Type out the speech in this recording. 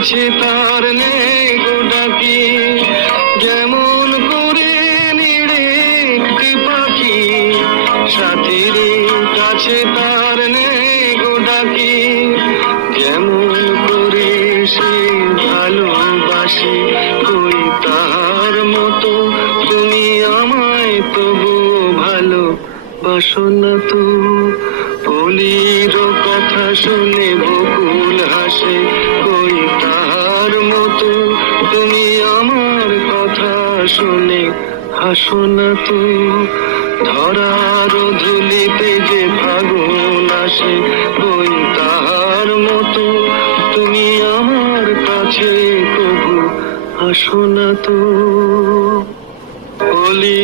কাছে তার নেই গোডাকি, যেমন করে নিড়ে একটি পাখি, সাথীর কাছে তার নেই গোডাকি, যেমন করে সে ভালোবাসে কই তার মতো তুমি আমায় তবুও ভালোবাসো না তো। পলির কথা শুনে বকুল হাসে কই তার মতো তুমি আমার কথা শুনে হাসো না তো। ধরার ধুলিতে যে ফাগুন আসে কই তার মতো তুমি আমার কাছে কবু আসো না তো। পলি